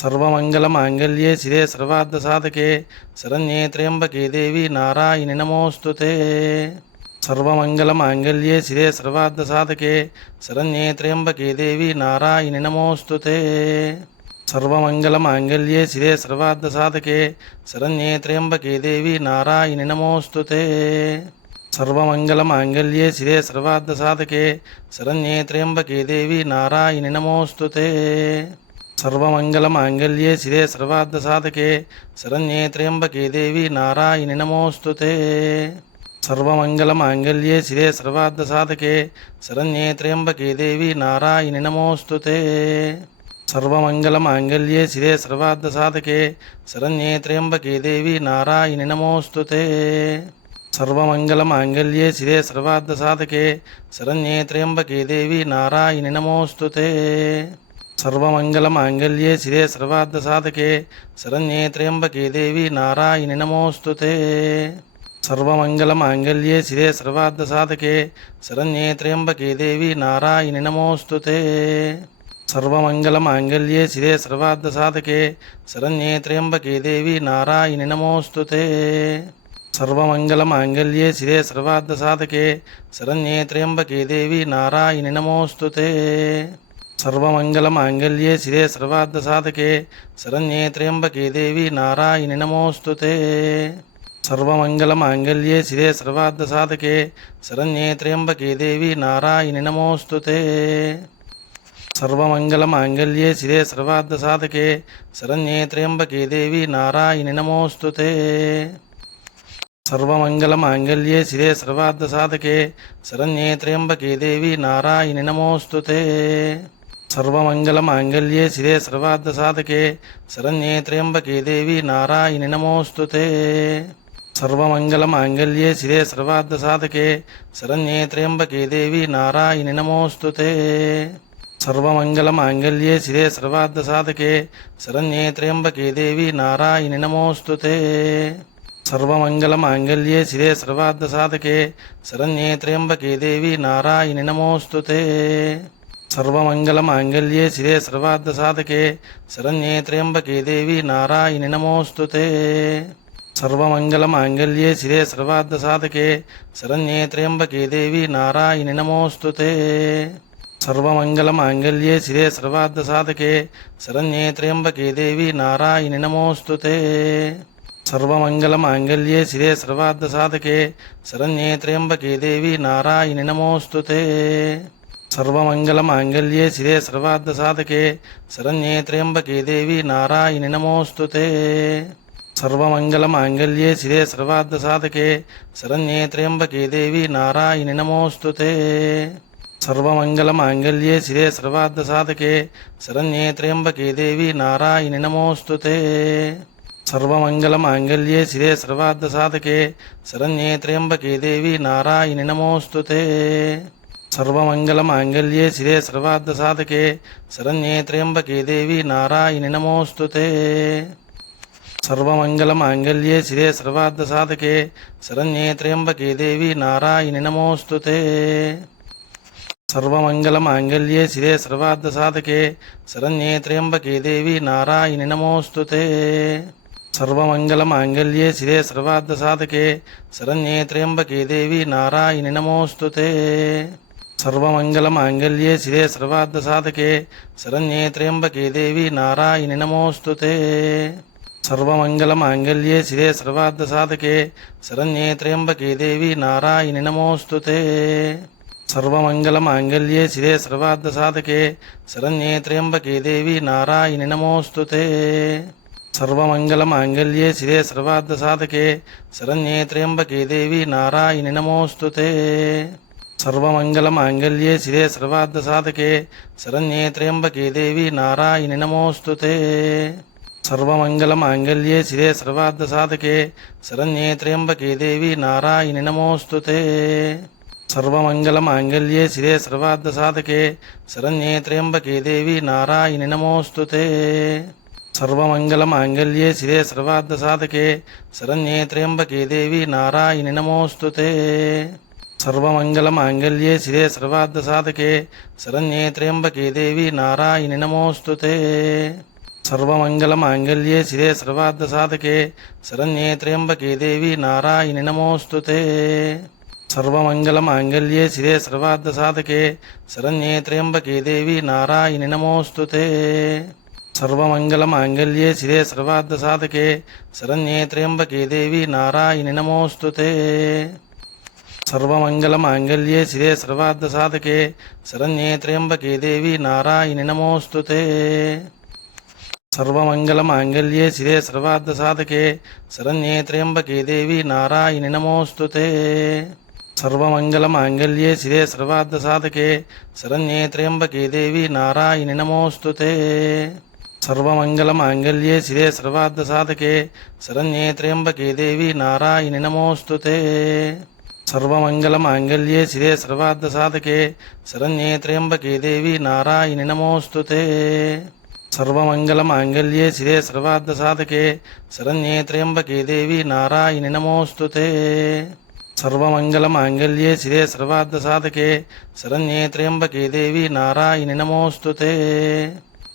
सर्वमङ्गलमाङ्गल्ये शिवे सर्वार्धसाधके शरण्ये त्र्यम्बके देवी नारायणि नमोऽस्तुते। सर्वमङ्गलमाङ्गल्ये शिवे सर्वार्धसाधके शरण्ये त्र्यम्बके देवी नारायणि नमोऽस्तुते। सर्वमङ्गलमाङ्गल्ये शिवे सर्वार्धसाधके शरण्ये त्र्यम्बके देवी नारायणि नमोऽस्तुते। सर्वमङ्गलमाङ्गल्ये शिवे सर्वार्धसाधके शरण्ये त्र्यम्बके देवी नारायणि नमोऽस्तुते। सर्वमङ्गलमाङ्गल्ये शिवे सर्वार्धसाधके शरण्ये त्र्यम्बके देवी नारायणि नमोऽस्तुते। सर्वमङ्गलमाङ्गल्ये शिवे सर्वार्धसाधके शरण्ये त्र्यम्बके देवी नारायणि नमोऽस्तुते। सर्वमङ्गलमाङ्गल्ये शिवे सर्वार्धसाधके शरण्ये त्र्यम्बके देवी नारायणि नमोऽस्तुते। सर्वमङ्गलमाङ्गल्ये शिवे सर्वार्धसाधके शरण्ये त्र्यम्बके देवी नारायणि नमोऽस्तुते। सर्वमङ्गलमाङ्गल्ये शिवे सर्वार्धसाधके शरण्ये त्र्यम्बके देवी नारायणि नमोऽस्तुते। सर्वमङ्गलमाङ्गल्ये शिवे सर्वार्धसाधके शरण्ये त्र्यम्बके देवी नारायणि नमोऽस्तुते। सर्वमङ्गलमाङ्गल्ये शिवे सर्वार्धसाधके शरण्ये त्र्यम्बके देवी नारायणि नमोऽस्तुते। सर्वमङ्गलमाङ्गल्ये शिवे सर्वार्धसाधके शरण्ये त्र्यम्बके देवी नारायणि नमोऽस्तुते। सर्वमङ्गलमाङ्गल्ये शिवे सर्वार्धसाधके शरण्ये त्र्यम्बके देवी नारायणि नमोऽस्तुते। सर्वमङ्गलमाङ्गल्ये शिवे सर्वार्धसाधके शरण्ये त्र्यम्बके देवी नारायणि नमोऽस्तुते। सर्वमङ्गलमाङ्गल्ये शिवे सर्वार्धसाधके शरण्ये त्र्यम्बके देवी नारायणि नमोऽस्तुते। सर्वमङ्गलमाङ्गल्ये शिवे सर्वार्धसाधके शरण्ये त्र्यम्बके देवी नारायणि नमोऽस्तुते। सर्वमङ्गलमाङ्गल्ये शिवे सर्वार्धसाधके शरण्ये त्र्यम्बके देवी नारायणि नमोऽस्तुते। सर्वमङ्गलमाङ्गल्ये शिवे सर्वार्धसाधके शरण्ये त्र्यम्बके देवी नारायणि नमोऽस्तुते। सर्वमङ्गलमाङ्गल्ये शिवे सर्वार्धसाधके शरण्ये त्र्यम्बके देवी नारायणि नमोऽस्तुते। सर्वमङ्गलमाङ्गल्ये शिवे सर्वार्धसाधके शरण्ये त्र्यम्बके देवी नारायणि नमोऽस्तुते। सर्वमङ्गलमाङ्गल्ये शिवे सर्वार्धसाधके शरण्ये त्र्यम्बके देवी नारायणि नमोऽस्तुते। सर्वमङ्गलमाङ्गल्ये शिवे सर्वार्धसाधके शरण्ये त्र्यम्बके देवी नारायणि नमोऽस्तुते। सर्वमङ्गलमाङ्गल्ये शिवे सर्वार्धसाधके शरण्ये त्र्यम्बके देवी नारायणि नमोऽस्तुते। सर्वमङ्गलमाङ्गल्ये शिवे सर्वार्धसाधके शरण्ये त्र्यम्बके देवी नारायणि नमोऽस्तुते। सर्वमङ्गलमाङ्गल्ये शिवे सर्वार्धसाधके शरण्ये त्र्यम्बके देवी नारायणि नमोऽस्तुते। सर्वमङ्गलमाङ्गल्ये शिवे सर्वार्धसाधके शरण्ये त्र्यम्बके देवी नारायणि नमोऽस्तुते। सर्वमङ्गलमाङ्गल्ये शिवे सर्वार्धसाधके शरण्ये त्र्यम्बके देवी नारायणि नमोऽस्तुते। सर्वमङ्गलमाङ्गल्ये शिवे सर्वार्धसाधके शरण्ये त्र्यम्बके देवी नारायणि नमोऽस्तुते। सर्वमङ्गलमाङ्गल्ये शिवे सर्वार्धसाधके शरण्ये त्र्यम्बके देवी नारायणि नमोऽस्तुते। सर्वमङ्गलमाङ्गल्ये शिवे सर्वार्धसाधके शरण्ये त्र्यम्बके देवी नारायणि नमोऽस्तुते। सर्वमङ्गलमाङ्गल्ये शिवे सर्वार्धसाधके शरण्ये त्र्यम्बके देवी नारायणि नमोऽस्तुते। सर्वमङ्गलमाङ्गल्ये शिवे सर्वार्धसाधके शरण्ये त्र्यम्बके देवी नारायणि नमोऽस्तुते। सर्वमङ्गलमाङ्गल्ये शिवे सर्वार्धसाधके शरण्ये त्र्यम्बके देवी नारायणि नमोऽस्तुते। सर्वमङ्गलमाङ्गल्ये शिवे सर्वार्धसाधके शरण्ये त्र्यम्बके देवी नारायणि नमोऽस्तुते। सर्वमङ्गलमाङ्गल्ये शिवे सर्वार्धसाधके शरण्ये त्र्यम्बके देवी नारायणि नमोऽस्तुते। सर्वमङ्गलमाङ्गल्ये शिवे सर्वार्धसाधके शरण्ये त्र्यम्बके देवी नारायणि नमोऽस्तुते। सर्वमङ्गलमाङ्गल्ये शिवे सर्वार्धसाधके शरण्ये त्र्यम्बके देवी नारायणि नमोऽस्तुते। सर्वमङ्गलमाङ्गल्ये शिवे सर्वार्धसाधके शरण्ये त्र्यम्बके देवी नारायणि नमोऽस्तुते। सर्वमङ्गलमाङ्गल्ये शिवे सर्वार्धसाधके शरण्ये त्र्यम्बके देवी नारायणि नमोऽस्तुते। सर्वमङ्गलमाङ्गल्ये शिवे सर्वार्धसाधके शरण्ये त्र्यम्बके देवी नारायणि नमोऽस्तुते। सर्वमङ्गलमाङ्गल्ये शिवे सर्वार्धसाधके शरण्ये त्र्यम्बके देवी नारायणि नमोऽस्तुते। సర్వమంగళమాంగళ్యే శిరే సర్వార్థసాధకే శరణ్యే త్ర్యంబకే దేవి నారాయణి నమోస్తుతే. సర్వమంగళమాంగళ్యే శిరే సర్వార్థసాధకే శరణ్యే త్ర్యంబకే దేవి నారాయణి నమోస్తుతే. సర్వమంగళమాంగళ్యే శిరే సర్వార్థసాధకే శరణ్యే త్ర్యంబకే దేవి నారాయణి నమోస్తుతే. సర్వమంగళమాంగళ్యే శిరే సర్వార్థసాధకే శరణ్యే త్ర్యంబకే దేవి నారాయణి నమోస్తుతే. సర్వమంగళమాంగళ్యే శిరే సర్వార్థసాధకే శరణ్యే త్ర్యంబకే దేవి నారాయణి నమోస్తుతే. సర్వమంగళమాంగళ్యే శిరే సర్వార్థసాధకే శరణ్యే త్ర్యంబకే దేవి నారాయణి నమోస్తుతే. సర్వమంగళమాంగళ్యే శిరే సర్వార్థసాధకే శరణ్యే త్ర్యంబకే దేవి నారాయణి నమోస్తుతే. సర్వమంగళమాంగళ్యే శిరే సర్వార్థసాధకే శరణ్యే త్ర్యంబకే దేవి నారాయణి నమోస్తుతే. సర్వమంగళమాంగళ్యే శిరే సర్వార్థసాధకే శరణ్యే త్ర్యంబకే దేవి నారాయణి నమోస్తుతే. సర్వమంగళమాంగళ్యే శిరే సర్వార్థసాధకే శరణ్యే త్ర్యంబకే దేవి నారాయణి నమోస్తుతే.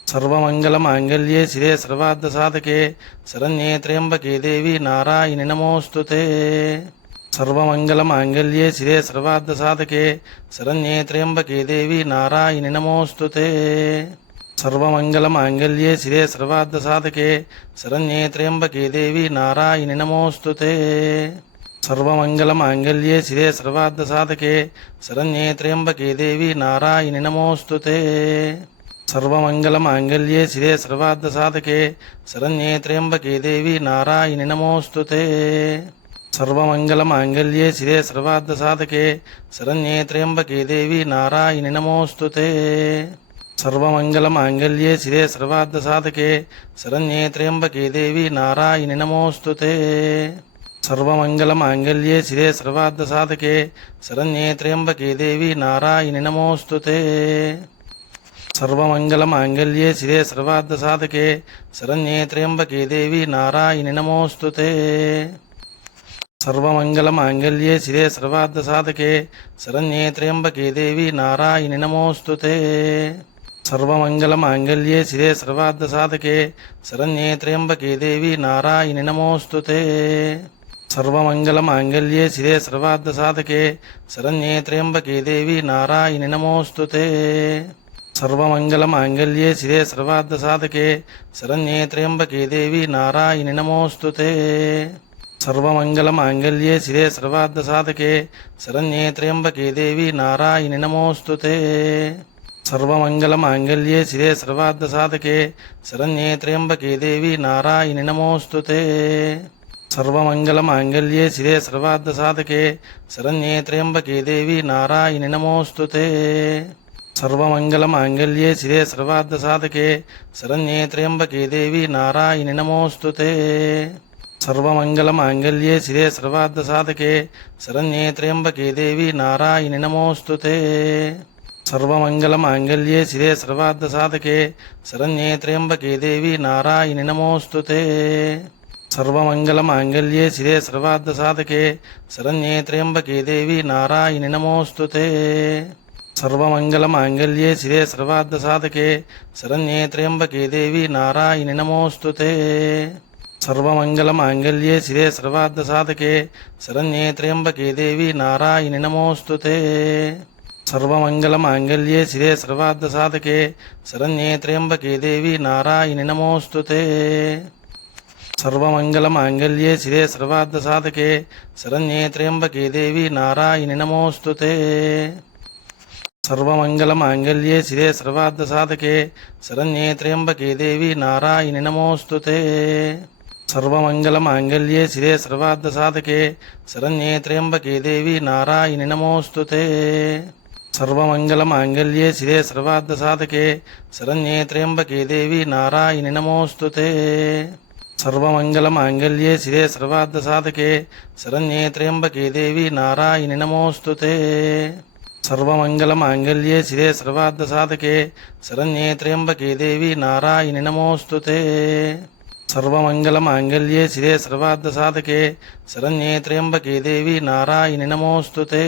సర్వమంగళమాంగళ్యే శిరే సర్వార్థసాధకే శరణ్యే త్ర్యంబకే దేవి నారాయణి నమోస్తుతే. సర్వమంగళమాంగళ్యే శిరే సర్వార్థసాధకే శరణ్యే త్ర్యంబకే దేవి నారాయణి నమోస్తుతే. సర్వమంగళమాంగళ్యే శిరే సర్వార్థసాధకే శరణ్యే త్ర్యంబకే దేవి నారాయణి నమోస్తుతే. సర్వమంగళమాంగళ్యే శిరే సర్వార్థసాధకే శరణ్యే త్ర్యంబకే దేవి నారాయణి నమోస్తుతే. సర్వమంగళమాంగళ్యే శిరే సర్వార్థసాధకే శరణ్యే త్ర్యంబకే దేవి నారాయణి నమోస్తుతే. సర్వమంగళమాంగళ్యే శిరే సర్వార్థసాధకే శరణ్యే త్ర్యంబకే దేవి నారాయణి నమోస్తుతే. సర్వమంగళమాంగళ్యే శిరే సర్వార్థసాధకే శరణ్యే త్ర్యంబకే దేవి నారాయణి నమోస్తుతే. సర్వమంగళమాంగళ్యే శిరే సర్వార్థసాధకే శరణ్యే త్ర్యంబకే దేవి నారాయణి నమోస్తుతే. సర్వమంగళమాంగళ్యే శిరే సర్వార్థసాధకే శరణ్యే త్ర్యంబకే దేవి నారాయణి నమోస్తుతే. సర్వమంగళమాంగళ్యే శిరే సర్వార్థసాధకే శరణ్యే త్ర్యంబకే దేవి నారాయణి నమోస్తుతే. సర్వమంగళమాంగళ్యే శిరే సర్వార్థసాధకే శరణ్యే త్ర్యంబకే దేవి నారాయణి నమోస్తుతే. సర్వమంగళమాంగళ్యే శిరే సర్వార్థసాధకే శరణ్యే త్ర్యంబకే దేవి నారాయణి నమోస్తుతే. సర్వమంగళమాంగళ్యే శిరే సర్వార్థసాధకే శరణ్యే త్ర్యంబకే దేవి నారాయణి నమోస్తుతే. సర్వమంగళమాంగళ్యే శిరే సర్వార్థసాధకే శరణ్యే త్ర్యంబకే దేవి నారాయణి నమోస్తుతే. సర్వమంగళమాంగళ్యే శిరే సర్వార్థసాధకే శరణ్యే త్ర్యంబకే దేవి నారాయణి నమోస్తుతే. సర్వమంగళమాంగళ్యే శిరే సర్వార్థసాధకే శరణ్యే త్ర్యంబకే దేవి నారాయణి నమోస్తుతే. సర్వమంగళమాంగళ్యే శిరే సర్వార్థసాధకే శరణ్యే త్ర్యంబకే దేవి నారాయణి నమోస్తుతే. సర్వమంగళమాంగళ్యే శిరే సర్వార్థసాధకే శరణ్యే త్ర్యంబకే దేవి నారాయణి నమోస్తుతే. సర్వమంగళమాంగళ్యే శిరే సర్వార్థసాధకే శరణ్యే త్ర్యంబకే దేవి నారాయణి నమోస్తుతే. సర్వమంగళమాంగళ్యే శిరే సర్వార్థసాధకే శరణ్యే త్ర్యంబకే దేవి నారాయణి నమోస్తుతే. సర్వమంగళమాంగళ్యే శిరే సర్వార్థసాధకే శరణ్యే త్ర్యంబకే దేవి నారాయణి నమోస్తుతే. సర్వమంగళమాంగళ్యే శిరే సర్వార్థసాధకే శరణ్యే త్ర్యంబకే దేవి నారాయణి నమోస్తుతే. సర్వమంగళమాంగళ్యే శిరే సర్వార్థసాధకే శరణ్యే త్ర్యంబకే దేవి నారాయణి నమోస్తుతే. సర్వమంగళమాంగళ్యే శిరే సర్వార్థసాధకే శరణ్యే త్ర్యంబకే దేవి నారాయణి నమోస్తుతే. సర్వమంగళమాంగళ్యే శిరే సర్వార్థసాధకే శరణ్యే త్ర్యంబకే దేవి నారాయణి నమోస్తుతే. సర్వమంగళమాంగళ్యే శిరే సర్వార్థసాధకే శరణ్యే త్ర్యంబకే దేవి నారాయణి నమోస్తుతే. సర్వమంగళమాంగళ్యే శిరే సర్వార్థసాధకే శరణ్యే త్ర్యంబకే దేవి నారాయణి నమోస్తుతే. సర్వమంగళమాంగళ్యే శిరే సర్వార్థసాధకే శరణ్యే త్ర్యంబకే దేవి నారాయణి నమోస్తుతే. సర్వమంగళమాంగళ్యే శిరే సర్వార్థసాధకే శరణ్యే త్ర్యంబకే దేవి నారాయణి నమోస్తుతే. సర్వమంగళమాంగళ్యే శిరే సర్వార్థసాధకే శరణ్యే త్ర్యంబకే దేవి నారాయణి నమోస్తుతే.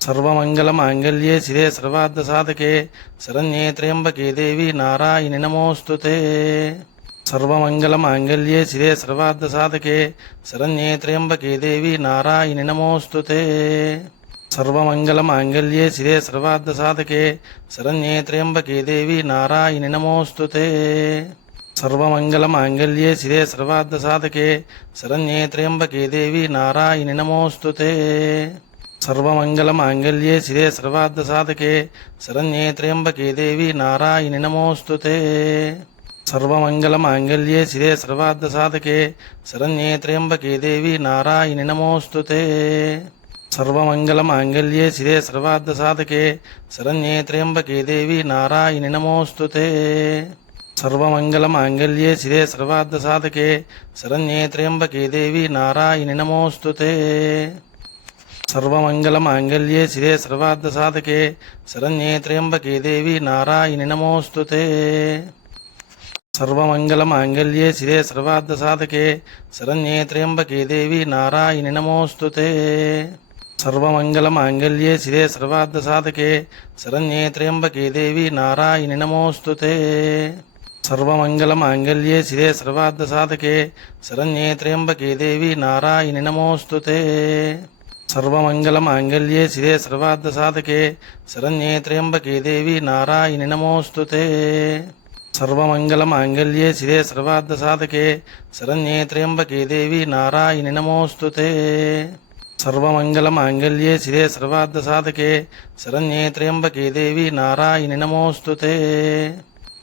సర్వమంగళమాంగళ్యే శిరే సర్వార్థసాధకే శరణ్యే త్ర్యంబకే దేవి నారాయణి నమోస్తుతే. సర్వమంగళమాంగళ్యే శిరే సర్వార్థసాధకే శరణ్యే త్ర్యంబకే దేవి నారాయణి నమోస్తుతే. సర్వమంగళమాంగళ్యే శిరే సర్వార్థసాధకే శరణ్యే త్ర్యంబకే దేవి నారాయణి నమోస్తుతే. సర్వమంగళమాంగళ్యే శిరే సర్వార్థసాధకే శరణ్యే త్ర్యంబకే దేవి నారాయణి నమోస్తుతే. సర్వమంగళమాంగళ్యే శిరే సర్వార్థసాధకే శరణ్యే త్ర్యంబకే దేవి నారాయణి నమోస్తుతే. సర్వమంగళమాంగళ్యే శిరే సర్వార్థసాధకే శరణ్యే త్ర్యంబకే దేవి నారాయణి నమోస్తుతే. సర్వమంగళమాంగళ్యే శిరే సర్వార్థసాధకే శరణ్యే త్ర్యంబకే దేవి నారాయణి నమోస్తుతే. సర్వమంగళమాంగళ్యే శిరే సర్వార్థసాధకే శరణ్యే త్ర్యంబకే దేవి నారాయణి నమోస్తుతే. సర్వమంగళమాంగళ్యే శిరే సర్వార్థసాధకే శరణ్యే త్ర్యంబకే దేవి నారాయణి నమోస్తుతే. సర్వమంగళమాంగళ్యే శిరే సర్వార్థసాధకే శరణ్యే త్ర్యంబకే దేవి నారాయణి నమోస్తుతే. సర్వమంగళమాంగళ్యే శిరే సర్వార్థసాధకే శరణ్యే త్ర్యంబకే దేవి నారాయణి నమోస్తుతే. సర్వమంగళమాంగళ్యే శిరే సర్వార్థసాధకే శరణ్యే త్ర్యంబకే దేవి నారాయణి నమోస్తుతే. సర్వమంగళమాంగళ్యే శిరే సర్వార్థసాధకే శరణ్యే త్ర్యంబకే దేవి నారాయణి నమోస్తుతే. సర్వమంగళమాంగళ్యే శిరే సర్వార్థసాధకే శరణ్యే త్ర్యంబకే దేవి నారాయణి నమోస్తుతే. సర్వమంగళమాంగళ్యే శిరే సర్వార్థసాధకే శరణ్యే త్ర్యంబకే దేవి నారాయణి నమోస్తుతే. సర్వమంగళమాంగళ్యే శిరే సర్వార్థసాధకే శరణ్యే త్ర్యంబకే దేవి నారాయణి నమోస్తుతే.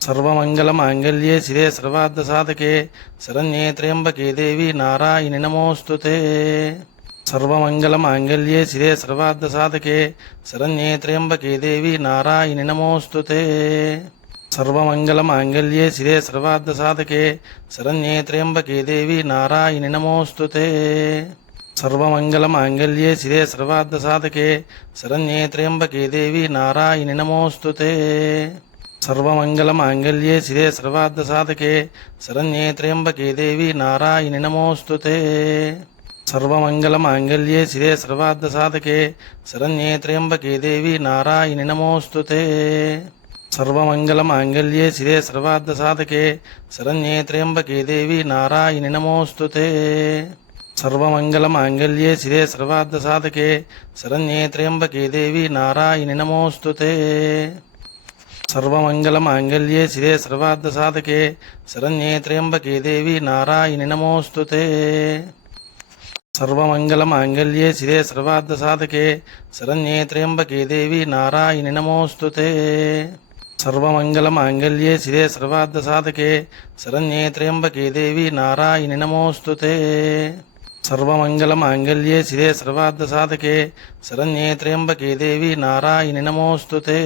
సర్వమంగళమాంగళ్యే శిరే సర్వార్థసాధకే శరణ్యే త్ర్యంబకే దేవి నారాయణి నమోస్తుతే. సర్వమంగళమాంగళ్యే శిరే సర్వార్థసాధకే శరణ్యే త్ర్యంబకే దేవి నారాయణి నమోస్తుతే. సర్వమంగళమాంగళ్యే శిరే సర్వార్థసాధకే శరణ్యే త్ర్యంబకే దేవి నారాయణి నమోస్తుతే. సర్వమంగళమాంగళ్యే శిరే సర్వార్థసాధకే శరణ్యే త్ర్యంబకే దేవి నారాయణి నమోస్తుతే. సర్వమంగళమాంగళ్యే శిరే సర్వార్థసాధకే శరణ్యే త్ర్యంబకే దేవి నారాయణి నమోస్తుతే. సర్వమంగళమాంగళ్యే శిరే సర్వార్థసాధకే శరణ్యే త్ర్యంబకే దేవి నారాయణి నమోస్తుతే. సర్వమంగళమాంగళ్యే శిరే సర్వార్థసాధకే శరణ్యే త్ర్యంబకే దేవి నారాయణి నమోస్తుతే. సర్వమంగళమాంగళ్యే శిరే సర్వార్థసాధకే శరణ్యే త్ర్యంబకే దేవి నారాయణి నమోస్తుతే. సర్వమంగళమాంగళ్యే శిరే సర్వార్థసాధకే శరణ్యే త్ర్యంబకే దేవి నారాయణి నమోస్తుతే. సర్వమంగళమాంగళ్యే శిరే సర్వార్థసాధకే శరణ్యే త్ర్యంబకే దేవి నారాయణి నమోస్తుతే. సర్వమంగళమాంగళ్యే శిరే సర్వార్థసాధకే శరణ్యే త్ర్యంబకే దేవి నారాయణి నమోస్తుతే. సర్వమంగళమాంగళ్యే శిరే సర్వార్థసాధకే శరణ్యే త్ర్యంబకే దేవి నారాయణి నమోస్తుతే. సర్వమంగళమాంగళ్యే శిరే సర్వార్థసాధకే శరణ్యే త్ర్యంబకే దేవి నారాయణి నమోస్తుతే.